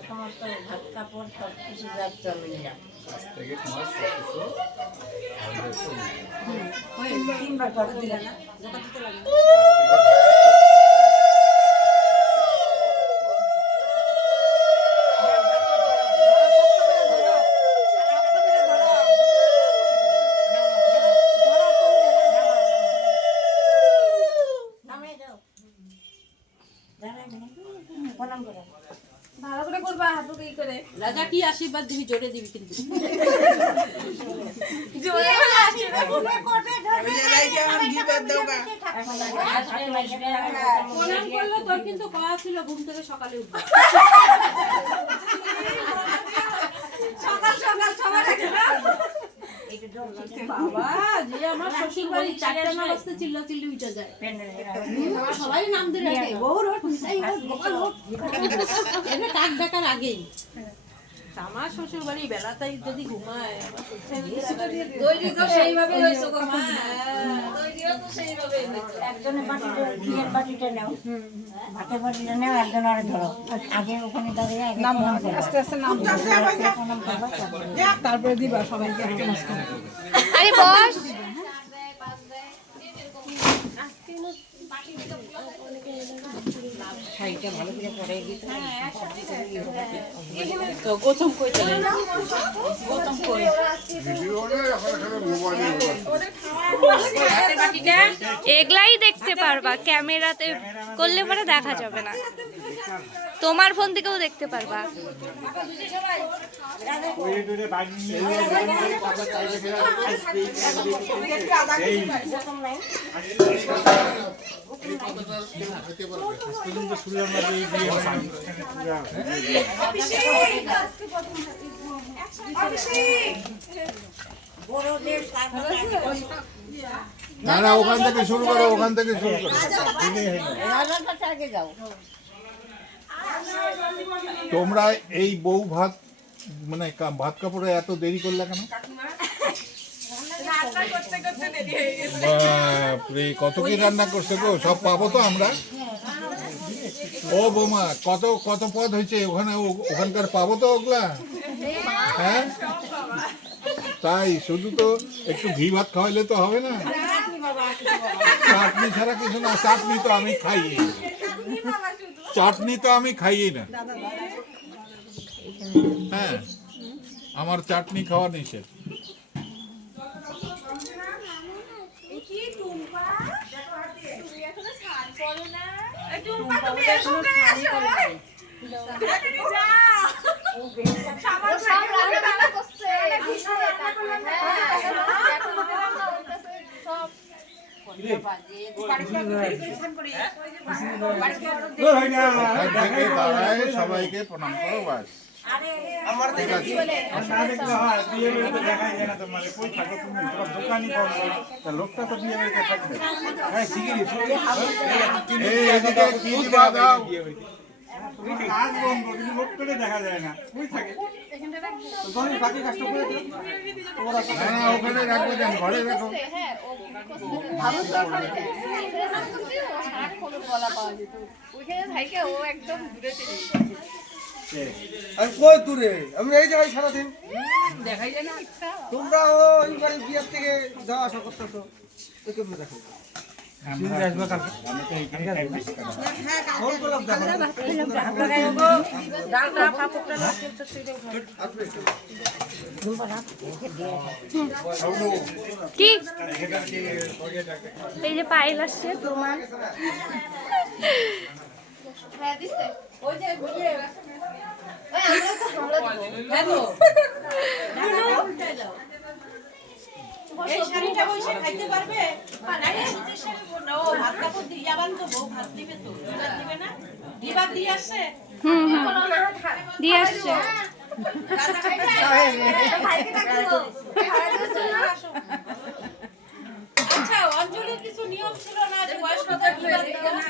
সমস্ত ভাত কাপড় সব কিছু। তিনবার করে দিলাম না রাজা কি আশীর্বাদ দিবি? জোরে দিবি কিন্তু। জোরে প্রণাম করলে তোর কিন্তু কয়া ছিল ঘুম থেকে সকালে উঠবে সকাল সকাল সবার আগে না? বাবা। যে আমার শ্বশুর বাড়ি চারটে না বাজতে চিল্লা চিল্লি উঠে যায়। সবাই নাম দিয়ে রাখে ওঠ এটা কাক ডাকার আগেই আমার শ্বশুর বাড়ি বেলাতেই যদি ঘুমায় তৈরি তো সেইভাবে হয়েছে গো মা তৈরিও তো সেইভাবে হয়েছে। একজনের বাটিটা ঘিয়ের বাটিটা নাও। ভাতের বাটিটা নাও একজন আরে ধরো। আগে ওখানে দাঁড়িয়ে আগে আস্তে আস্তে নাম। প্রণাম করব তারপরে আরে বস! শাড়িটা ভালো করে পরে তো গোছম কই চলে এগুলাই দেখতে পারবা ক্যামেরাতে করলে পরে দেখা যাবে না। তোমার ফোন থেকেও দেখতে পারবা। না না ওখান থেকে শুরু করো ওখান থেকে শুরু করো। আগে যাও। তোমরা এই বউ ভাত মানে ভাত কাপড়ে এত দেরি করলে কেন? কত কি রান্না করছে গো? সব পাবো তো আমরা? ও বৌমা, কত কত পদ হয়েছে? ওখানে ওখানকার পাবো তো ওগুলা? হ্যাঁ? তাই, শুধু তো একটু ঘি ভাত খাওয়াইলে তো হবে না। চাটনি ছাড়া কিছু না, চাটনি তো আমি খাই চাটনি তো আমি খাইই না। হ্যাঁ আমার চাটনি খাওয়া নিষেধ। টুম্পা তুমি দোকানই প্রণাম করো বাস। লোকটা তো বিয়ে বাড়িতে থাকবে। কাজ বন্ধ কিন্তু লোকটাকে দেখা যায় না কই থাকে তুমি বাকি কাজটা করে দিও। তোমরা না না ওখানে রাখবে কেন ঘরে রাখো। আমি কই দূরে? আমি এই জায়গায় সারাদিন। তোমরা ওই বাড়ি বিয়ের থেকে যাওয়া আসা করতেছো। তো কেমন দেখো। কি? এই যে পায়েল আসছে তোমার এই শাড়িটা বসে খাইতে পারবে? আরে সুতির শাড়ি না। ও ভাত কাপড় দিয়ে আবার তো বউ ভাত দিবে তো। দিবে না? দিবার দিয়ে আসছে? হুম হুম। দিয়ে আসছে। আচ্ছা অঞ্জলির কিছু নিয়ম ছিল না যে বয়স্কদের দিবার দিবে না